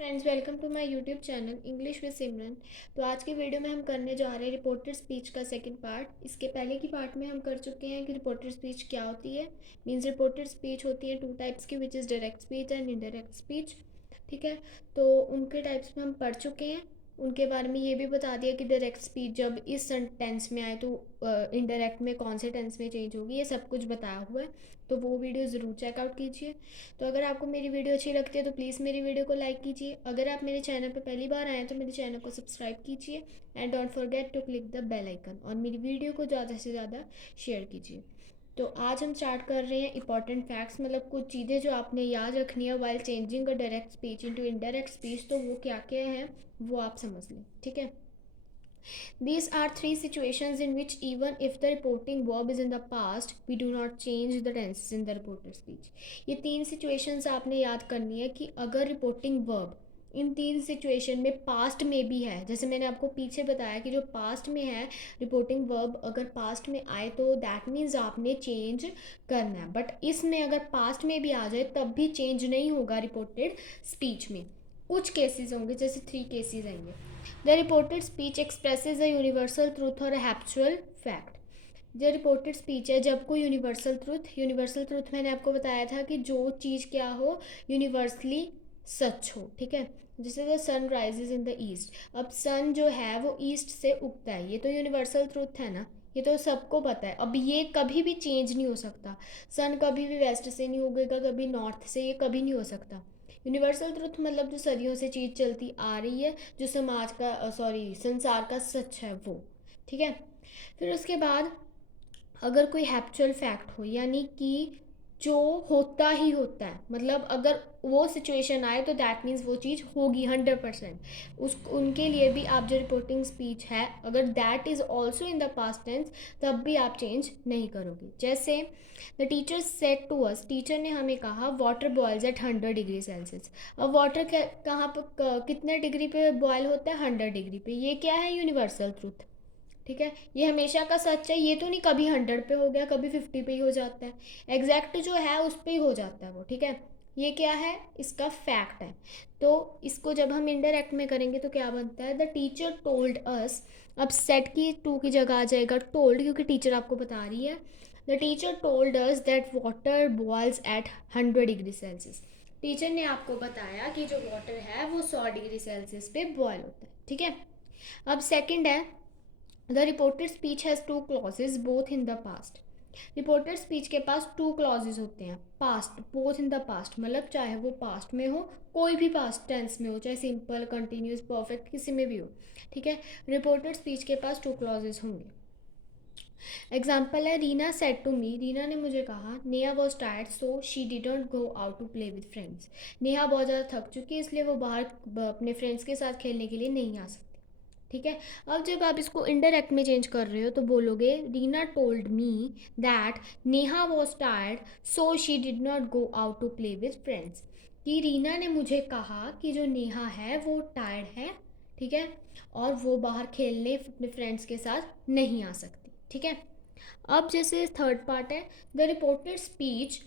Friends, welcome to my YouTube channel English with Simran. तो आज की वीडियो में हम करने जा रहे हैं रिपोर्टेड स्पीच का सेकंड पार्ट। इसके पहले की पार्ट में हम कर चुके हैं कि रिपोर्टेड स्पीच क्या होती है। मींस रिपोर्टेड स्पीच होती है टू टाइप्स की, which is direct speech and indirect speech. ठीक है, तो उनके टाइप्स में हम पढ़ चुके हैं। उनके बारे में ये भी बता दिया कि डायरेक्ट स्पीच जब इस टेंस में आए तो इनडायरेक्ट में कौन से टेंस में चेंज होगी, ये सब कुछ बताया हुआ है। तो वो वीडियो ज़रूर चेकआउट कीजिए। तो अगर आपको मेरी वीडियो अच्छी लगती है तो प्लीज़ मेरी वीडियो को लाइक कीजिए। अगर आप मेरे चैनल पर पहली बार आए तो मेरे चैनल को सब्सक्राइब कीजिए and don't forget to click the bell icon, और मेरी वीडियो को ज़्यादा से ज़्यादा शेयर कीजिए। तो आज हम स्टार्ट कर रहे हैं इंपॉर्टेंट फैक्ट्स, मतलब कुछ चीज़ें जो आपने याद रखनी है वाइल चेंजिंग अ direct speech into indirect speech. तो वो क्या क्या हैं वो आप समझ लें। ठीक है, these are three situations in which even if the reporting verb is in the past, we do not change the tenses in the reported speech. ये तीन situations आपने याद करनी है कि अगर रिपोर्टिंग वर्ब इन तीन सिचुएशन में पास्ट में भी है, जैसे मैंने आपको पीछे बताया कि जो पास्ट में है रिपोर्टिंग वर्ब अगर पास्ट में आए तो दैट मीन्स आपने चेंज करना है, बट इसमें अगर पास्ट में भी आ जाए तब भी चेंज नहीं होगा रिपोर्टेड स्पीच में। कुछ केसेस होंगे, जैसे 3 केसेस आएंगे। The reported speech expresses a universal truth और हैप्चुअल फैक्ट। जो रिपोर्टेड स्पीच है जब कोई यूनिवर्सल ट्रूथ मैंने आपको बताया था कि जो चीज़ क्या हो, यूनिवर्सली सच हो। ठीक है, जैसे the sun rises in the east. अब सन जो है वो ईस्ट से उगता है, ये तो यूनिवर्सल ट्रूथ है ना, ये तो सबको पता है। अब ये कभी भी चेंज नहीं हो सकता। सन कभी भी वेस्ट से नहीं उगेगा, कभी नॉर्थ से, ये कभी नहीं हो सकता। यूनिवर्सल ट्रुथ मतलब जो सदियों से चीज़ चलती आ रही है, जो समाज का संसार का सच है वो। ठीक है, फिर उसके बाद अगर कोई हैप्चुअल फैक्ट हो, यानी कि जो होता ही होता है, मतलब अगर वो सिचुएशन आए तो दैट मीन्स वो चीज़ होगी 100%। उस उनके लिए भी आप जो रिपोर्टिंग स्पीच है अगर that is also in the past tense तब भी आप चेंज नहीं करोगे। जैसे the teacher said to us, teacher ने हमें कहा water boils at 100 degree Celsius. अब वाटर कहाँ पर कितने डिग्री पे बॉयल होता है? 100 डिग्री पे। ये क्या है? Universal truth. ठीक है, ये हमेशा का सच है, ये तो नहीं कभी 100 पे हो गया कभी 50 पे ही हो जाता है, एग्जैक्ट जो है उस पर ही हो जाता है वो। ठीक है, ये क्या है? इसका फैक्ट है। तो इसको जब हम इनडायरेक्ट में करेंगे तो क्या बनता है? द टीचर टोल्ड अस। अब सेट की टू की जगह आ जाएगा टोल्ड, क्योंकि टीचर आपको बता रही है। The teacher told us that water boils at 100 degree Celsius. Teacher ने आपको बताया कि जो वाटर है वो 100 डिग्री सेल्सियस पे बॉयल होता है। ठीक है, अब सेकंड है the reported speech has two clauses both in the past. Reported speech के पास टू क्लॉजेज होते हैं, past, both in the past, मतलब चाहे वो पास्ट में हो, कोई भी पास्ट टेंस में हो, चाहे सिंपल, कंटिन्यूस, परफेक्ट, किसी में भी हो। ठीक है, रिपोर्टेड स्पीच के पास टू क्लॉजेज होंगे। एग्जाम्पल है, Reena said to me, Reena ने मुझे कहा, Neha was tired so she didn't go out to play with friends. Neha बहुत ज़्यादा थक चुकी है इसलिए वो बाहर अपने फ्रेंड्स के साथ खेलने के लिए नहीं आ सकती। ठीक है, अब जब आप इसको इनडायरेक्ट में चेंज कर रहे हो तो बोलोगे Reena told me that Neha was tired so she did not go out to play with friends. कि रीना ने मुझे कहा कि जो नेहा है वो टायर्ड है, ठीक है, और वो बाहर खेलने अपने फ्रेंड्स के साथ नहीं आ सकती। ठीक है, अब जैसे थर्ड पार्ट है, the reported speech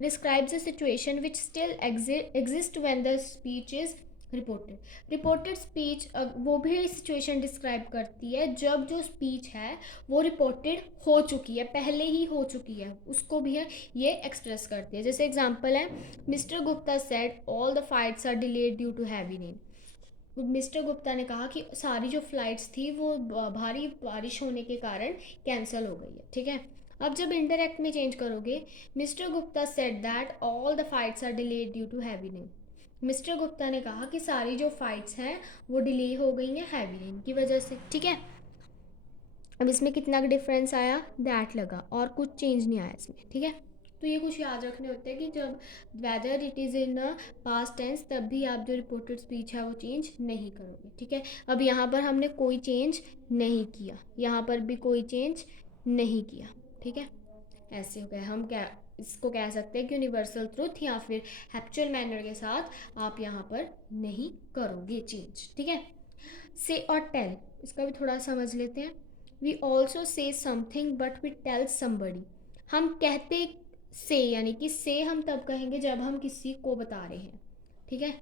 describes a situation which still exist when the speech is reported. Reported speech वो भी सिचुएशन डिस्क्राइब करती है जब जो स्पीच है वो रिपोर्टेड हो चुकी है, पहले ही हो चुकी है, उसको भी है ये एक्सप्रेस करती है। जैसे एग्जांपल है, Mr Gupta said all the flights are delayed due to heavy rain. Mr Gupta ने कहा कि सारी जो फ्लाइट्स थी वो भारी बारिश होने के कारण कैंसिल हो गई है। ठीक है, अब जब इंडायरेक्ट में चेंज करोगे, Mr Gupta said that all the flights are delayed due to heavy rain. Mr Gupta ने कहा कि सारी जो फाइट्स हैं वो डिले हो गई हैं हैवी रेन की वजह से। ठीक है, अब इसमें कितना डिफरेंस आया? दैट लगा, और कुछ चेंज नहीं आया इसमें। ठीक है, तो ये कुछ याद रखने होते हैं कि जब whether it is in past tense तब भी आप जो रिपोर्टेड स्पीच है वो चेंज नहीं करोगे। ठीक है, अब यहाँ पर हमने कोई चेंज नहीं किया, यहाँ पर भी कोई चेंज नहीं किया। ठीक है, ऐसे हो गए। हम क्या इसको कह सकते हैं कि यूनिवर्सल ट्रूथ या फिर हैप्चुअल मैनर के साथ आप यहाँ पर नहीं करोगे चेंज। ठीक है, से और टेल, इसका भी थोड़ा समझ लेते हैं। We also say something but we tell somebody. हम कहते से, यानी कि से हम तब कहेंगे जब हम किसी को बता रहे हैं। ठीक है,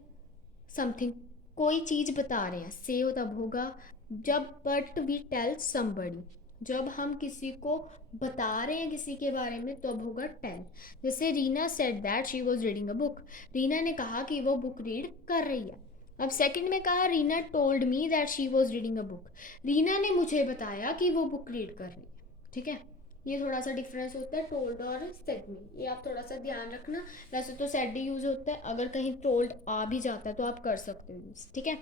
समथिंग, कोई चीज़ बता रहे हैं, से हो तब होगा जब बट वी टेल समबडी, जब हम किसी को बता रहे हैं किसी के बारे में तब होगा टेल। जैसे Reena said that she was reading a book, Reena ने कहा कि वो बुक रीड कर रही है। अब सेकंड में कहा Reena told me that she was reading a book, Reena ने मुझे बताया कि वो बुक रीड कर रही है। ठीक है, ये थोड़ा सा डिफरेंस होता है टोल्ड और सेड में, ये आप थोड़ा सा ध्यान रखना। वैसे तो सेड ही यूज़ होता है, अगर कहीं टोल्ड आ भी जाता है तो आप कर सकते हो यूज़। ठीक है,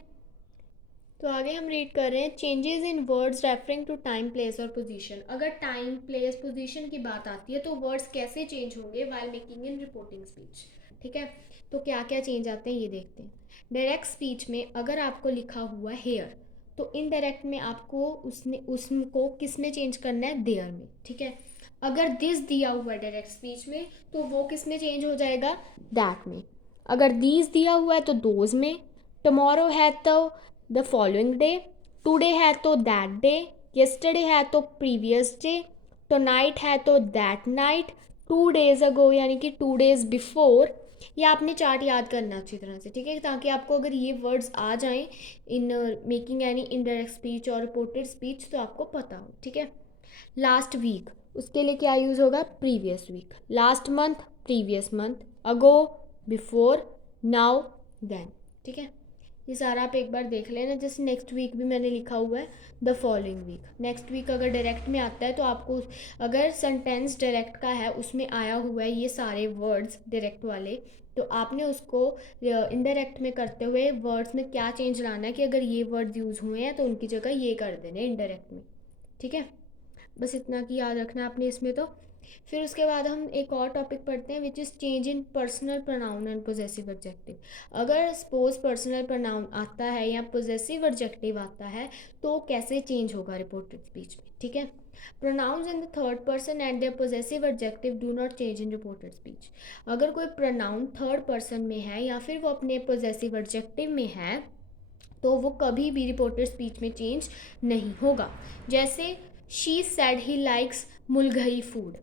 तो आगे हम रीड कर रहे हैं changes in words referring to time place और पोजीशन। अगर टाइम प्लेस पोजीशन की बात आती है तो वर्ड्स कैसे चेंज होंगे while making in reporting speech. ठीक है, तो क्या क्या चेंज आते हैं ये देखते हैं। डायरेक्ट स्पीच में अगर आपको लिखा हुआ है हेयर, तो इनडायरेक्ट में आपको उसको किस में चेंज करना है, देयर में। ठीक है, अगर दिस दिया हुआ है डायरेक्ट स्पीच में तो वो किस में चेंज हो जाएगा, दैट में। अगर दीज दिया हुआ है तो दोज में। टमोरो है तो द फॉलोइंग डे, टुडे है तो दैट डे, येस्टरडे है तो प्रीवियस डे, टुनाइट है तो दैट नाइट, 2 days अगो यानी कि 2 days बिफोर। ये आपने चार्ट याद करना अच्छी तरह से। ठीक है, ताकि आपको अगर ये वर्ड्स आ जाएं in making any indirect speech और रिपोर्टेड स्पीच तो आपको पता हो। ठीक है, लास्ट वीक, उसके लिए क्या यूज़ होगा, previous week. Last month, previous month. Ago, before. Now, then. ठीक है, ये सारा आप एक बार देख लेना। जैसे नेक्स्ट वीक भी मैंने लिखा हुआ है the following week. Next week अगर डायरेक्ट में आता है तो आपको, अगर सेंटेंस डायरेक्ट का है उसमें आया हुआ है ये सारे वर्ड्स डायरेक्ट वाले, तो आपने उसको इनडायरेक्ट में करते हुए वर्ड्स में क्या चेंज लाना है कि अगर ये वर्ड्स यूज़ हुए हैं तो उनकी जगह ये कर देने इनडायरेक्ट में। ठीक है, बस इतना की याद रखना है आपने इसमें। तो फिर उसके बाद हम एक और टॉपिक पढ़ते हैं which is change in personal pronoun and possessive adjective. अगर सपोज पर्सनल प्रोनाउन आता है या पोजेसिव एडजेक्टिव आता है तो कैसे चेंज होगा रिपोर्टेड स्पीच में। ठीक है, pronouns in the third person and their possessive adjective do not change in reported speech. अगर कोई प्रोनाउन थर्ड पर्सन में है या फिर वो अपने पोजेसिव एडजेक्टिव में है तो वो कभी भी रिपोर्टेड स्पीच में चेंज नहीं होगा। जैसे she said he likes Mughlai food,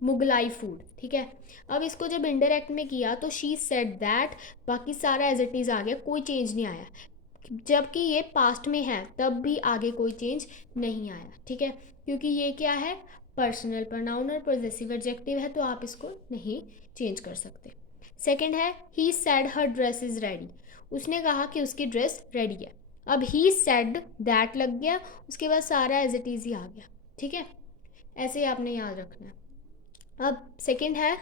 Mughlai food. ठीक है, अब इसको जब इनडायरेक्ट में किया तो शी सेड दैट, बाकी सारा एज इट इज़ आ गया, कोई चेंज नहीं आया। जबकि ये पास्ट में है तब भी आगे कोई चेंज नहीं आया। ठीक है, क्योंकि ये क्या है, पर्सनल प्रोनाउन और पोजेसिव एडजेक्टिव है तो आप इसको नहीं चेंज कर सकते। सेकंड है he said her dress is ready, उसने कहा कि उसकी ड्रेस रेडी है। अब ही सेड दैट लग गया, उसके बाद सारा एज इट इज़ ही आ गया। ठीक है, ऐसे ही आपने याद रखना है। अब सेकंड है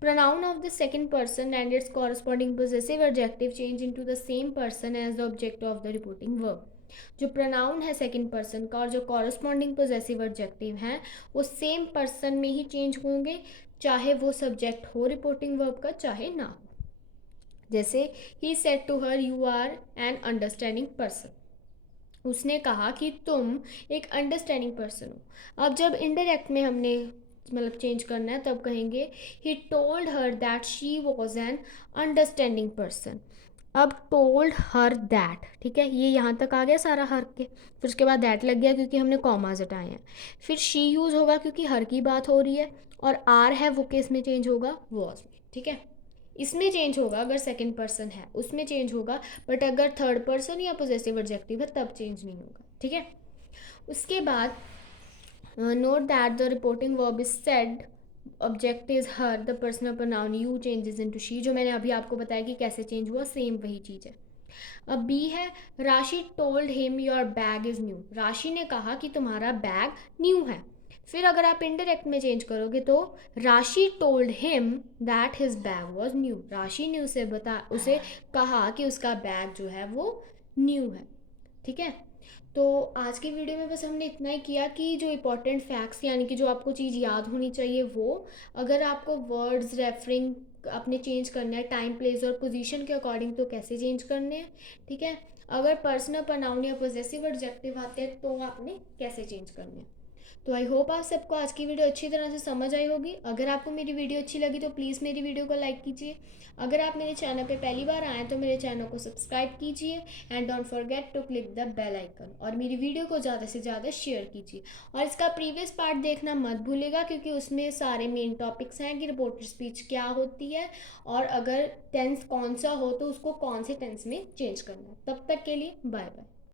pronoun of the second person and its corresponding possessive adjective change into the same person as the object of the reporting verb। जो pronoun है सेकंड पर्सन का और जो corresponding possessive adjective है वो सेम पर्सन में ही change होंगे, चाहे वो सब्जेक्ट हो रिपोर्टिंग वर्ब का चाहे ना हो। जैसे he said to her you are an understanding person, उसने कहा कि तुम एक अंडरस्टैंडिंग पर्सन हो। अब जब इनडायरेक्ट में हमने मतलब चेंज करना है तब कहेंगे he told her that she was an understanding person. अब टोल्ड हर दैट, ठीक है, ये यहाँ तक आ गया सारा हर के, फिर उसके बाद दैट लग गया क्योंकि हमने कॉमाज हटाए हैं। फिर शी यूज़ होगा क्योंकि हर की बात हो रही है, और आर है वो किस में चेंज होगा, वॉज में। ठीक है, इसमें चेंज होगा अगर सेकंड पर्सन है उसमें चेंज होगा, बट अगर थर्ड पर्सन या पोजेसिव एडजेक्टिव है तब चेंज नहीं होगा। ठीक है, उसके बाद note that the reporting verb is said, object is her, the personal pronoun you changes into she. जो मैंने अभी आपको बताया कि कैसे चेंज हुआ, सेम वही चीज़ है। अब बी है राशि told him your bag is new, राशि ने कहा कि तुम्हारा बैग न्यू है। फिर अगर आप इनडायरेक्ट में चेंज करोगे तो राशि told him that his bag was new, राशि ने उसे कहा कि उसका बैग जो है वो न्यू है। ठीक है, तो आज की वीडियो में बस हमने इतना ही किया कि जो इंपॉर्टेंट फैक्ट्स यानी कि जो आपको चीज़ याद होनी चाहिए वो, अगर आपको वर्ड्स रेफरिंग अपने चेंज करना है टाइम प्लेस और पोजीशन के अकॉर्डिंग तो कैसे चेंज करने हैं। ठीक है, अगर पर्सनल प्रोनाउन या पोजेसिव एडजेक्टिव आते हैं तो आपने कैसे चेंज करने हैं। तो आई होप आप सबको आज की वीडियो अच्छी तरह से समझ आई होगी। अगर आपको मेरी वीडियो अच्छी लगी तो प्लीज़ मेरी वीडियो को लाइक कीजिए। अगर आप मेरे चैनल पे पहली बार आए तो मेरे चैनल को सब्सक्राइब कीजिए and don't forget to click the bell icon, और मेरी वीडियो को ज़्यादा से ज़्यादा शेयर कीजिए। और इसका प्रीवियस पार्ट देखना मत भूलिएगा, क्योंकि उसमें सारे मेन टॉपिक्स हैं कि रिपोर्टेड स्पीच क्या होती है और अगर टेंस कौन सा हो तो उसको कौन से टेंस में चेंज करना है। तब तक के लिए बाय बाय।